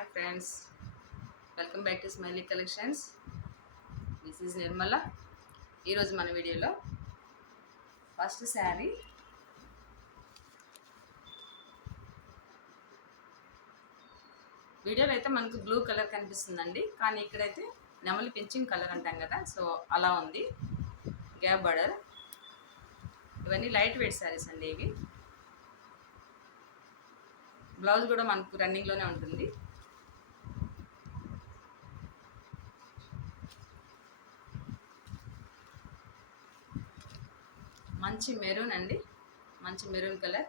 Hi friends, welcome back to Smiley Collections. This is Nirmala. ఈరోజు మన వీడియోలో first sari వీడియోలో అయితే మనకు బ్లూ కలర్ కనిపిస్తుందండి, కానీ ఇక్కడైతే నెమలి పింఛింగ్ కలర్ అంటాం కదా, సో అలా ఉంది. Gap border. ఇవన్నీ లైట్ వెయిట్ శారీస్ అండి. ఇవి బ్లౌజ్ కూడా మనకు రన్నింగ్లోనే ఉంటుంది. మంచి మెరూన్ అండి, మంచి మెరూన్ కలర్.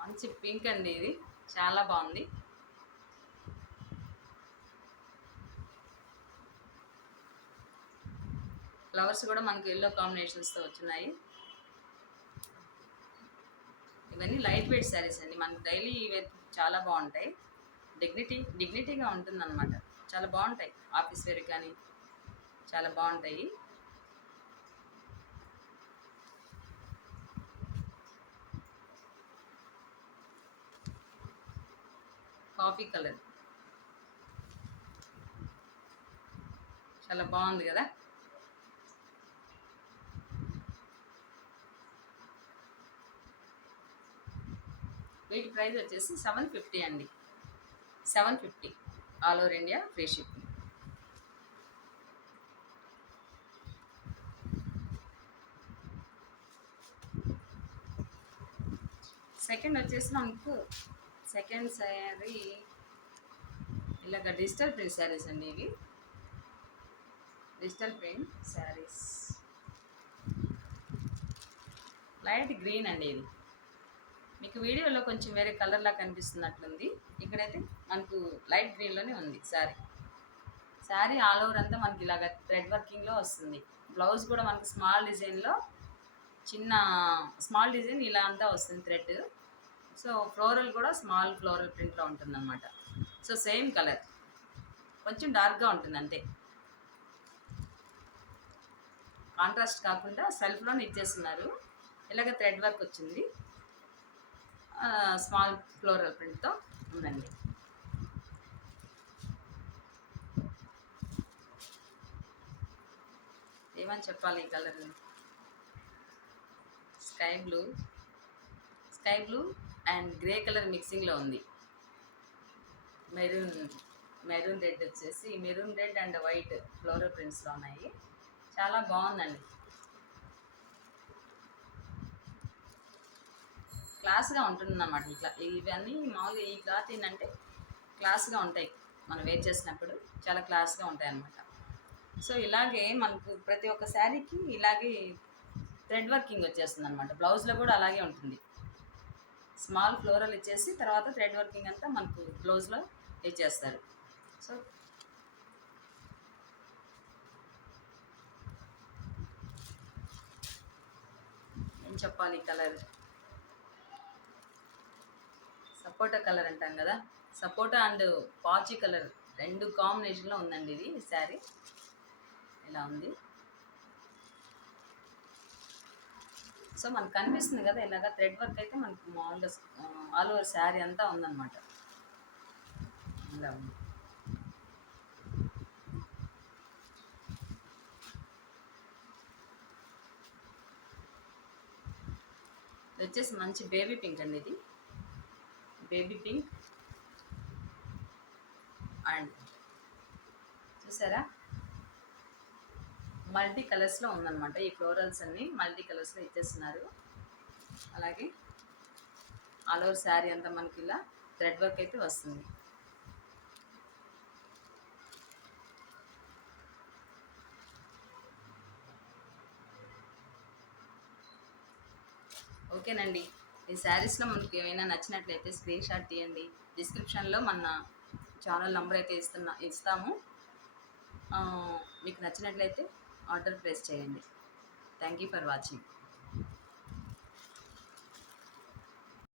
మంచి పింక్ అండి, ఇది చాలా బాగుంది. ఫ్లవర్స్ కూడా మనకు ఎల్లో కాంబినేషన్స్తో వచ్చినాయి. ఇవన్నీ లైట్ వెయిట్ శారీస్ అండి, మనకు డైలీ ఇవి చాలా బాగుంటాయి. డిగ్నిటీగా ఉంటుందన్నమాట. చాలా బాగుంటాయి, ఆఫీస్ వేర్ కానీ చాలా బాగుంటాయి. కాఫీ కలర్ చాలా బాగుంది కదా. వీటి ప్రైస్ వచ్చేసి 750 అండి. 750 all over India free shipping. Second వచ్చేసి మనకు సెకండ్ శారీ ఇలాగ డిజిటల్ ప్రింట్ శారీస్ అండి. ఇవి digital print saris, light green అండి. ఇది మీకు వీడియోలో కొంచెం వేరే కలర్లా కనిపిస్తున్నట్లుంది, ఇక్కడైతే మనకు లైట్ గ్రీన్లోనే ఉంది శారీ ఆల్ ఓవర్ అంతా మనకి ఇలాగ థ్రెడ్ వర్కింగ్లో వస్తుంది. బ్లౌజ్ కూడా మనకు స్మాల్ డిజైన్లో స్మాల్ డిజైన్ ఇలా అంతా వస్తుంది థ్రెడ్. సో ఫ్లోరల్ కూడా స్మాల్ ఫ్లోరల్ ప్రింట్లో ఉంటుందన్నమాట. సో సేమ్ కలర్, కొంచెం డార్క్గా ఉంటుంది అంతే. కాంట్రాస్ట్ కాకుండా సెల్ఫ్లోనే ఇచ్చేస్తున్నారు. ఇలాగ థ్రెడ్ వర్క్ వచ్చింది, స్మాల్ ఫ్లోరల్ ప్రింట్తో ఉందండి. ఏమని చెప్పాలి ఈ colour? Sky blue and grey colour మిక్సింగ్లో ఉంది. మెరూన్ రెడ్ వచ్చేసి maroon red and white floral ప్రింట్స్లో ఉన్నాయి. చాలా బాగుందండి, క్లాస్గా ఉంటుంది అన్నమాట. ఇట్లా ఇవన్నీ మామూలుగా ఈ క్లాత్ ఏంటంటే క్లాస్గా ఉంటాయి, మనం వేర్ చేసినప్పుడు చాలా క్లాస్గా ఉంటాయి అన్నమాట. సో ఇలాగే మనకు ప్రతి ఒక్క శారీకి ఇలాగే థ్రెడ్ వర్కింగ్ వచ్చేస్తుంది అనమాట. బ్లౌజ్లో కూడా అలాగే ఉంటుంది. స్మాల్ ఫ్లోరల్ ఇచ్చేసి తర్వాత థ్రెడ్ వర్కింగ్ అంతా మనకు బ్లౌజ్లో ఇచ్చేస్తారు. సో ఏం చెప్పాలి, కలర్ సపోటా కలర్ అంటాం కదా, సపోటా అండ్ పాచి కలర్ రెండు కాంబినేషన్లో ఉందండి. ఇది శారీ ఇలా ఉంది. సో మనకు కనిపిస్తుంది కదా ఇలాగ థ్రెడ్ వర్క్ అయితే మనకు మామూలుగా ఆల్ ఓవర్ శారీ అంతా ఉందన్నమాట. ఇలా ఉంది. ఇది వచ్చేసి మంచి బేబీ పింక్ అండి. ఇది బేబీ పింక్ అండ్ చూసారా మల్టీ కలర్స్లో ఉందన్నమాట. ఈ ఫ్లోరల్స్ అన్నీ మల్టీ కలర్స్లో ఇచ్చేస్తున్నారు. అలాగే ఆల్ ఓవర్ శారీ అంతా మనకి ఇలా థ్రెడ్ వర్క్ అయితే వస్తుంది. ఓకేనండి, ఈ శారీస్లో మనకి ఏమైనా నచ్చినట్లయితే స్క్రీన్ షాట్ తీయండి. డిస్క్రిప్షన్లో మన ఛానల్ నెంబర్ అయితే ఇస్తాము. మీకు నచ్చినట్లయితే ఆర్డర్ ప్లేస్ చేయండి. Thank you for watching.